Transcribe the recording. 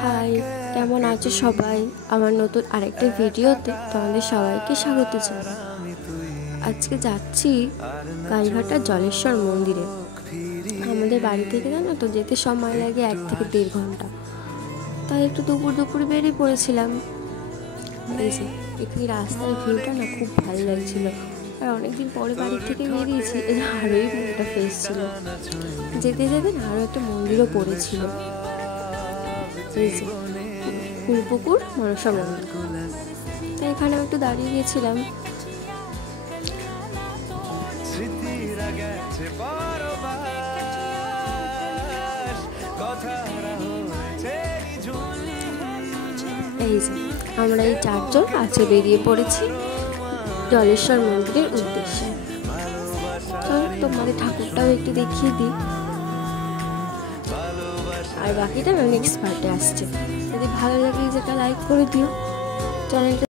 High, কেমন আছো সবাই? আমার নতুন আরেকটা ভিডিওতে তোমাদের সবাইকে স্বাগত জানাই। আজকে যাচ্ছি গাইঘাটা জলেশ্বর মন্দিরে। আমাদের বাড়ি থেকে জানো তো যেতে সময় লাগে 1 থেকে 1.5 ঘন্টা। তাই একটু দুপুর বেরিয়ে পড়েছিলাম। এই যে এখানে রাস্তার ভিউটা না খুব ভালো লাগছিল, আর অনেকদিন পরে বাড়ি থেকে বেরিয়েছি, আরোই মনটা ফ্রেশ ছিল। যেতে যেতে না আরও একটা মন্দিরও পড়েছিল, এই যে ফুলপুকুর মনসা মন্দির। তাই এখানে একটু দাঁড়িয়ে গেছিলাম। এই যে আমরা এই 4 জন আছে বেরিয়ে পড়েছি জলেশ্বর মন্দিরের উদ্দেশ্যে। তো তোমাদের ঠাকুরটাও একটু দেখিয়ে দিই, আর বাকিটা নেক্সট পার্টে আসছে। যদি ভালো লাগে যেটা লাইক করে দিও, চ্যানেলটা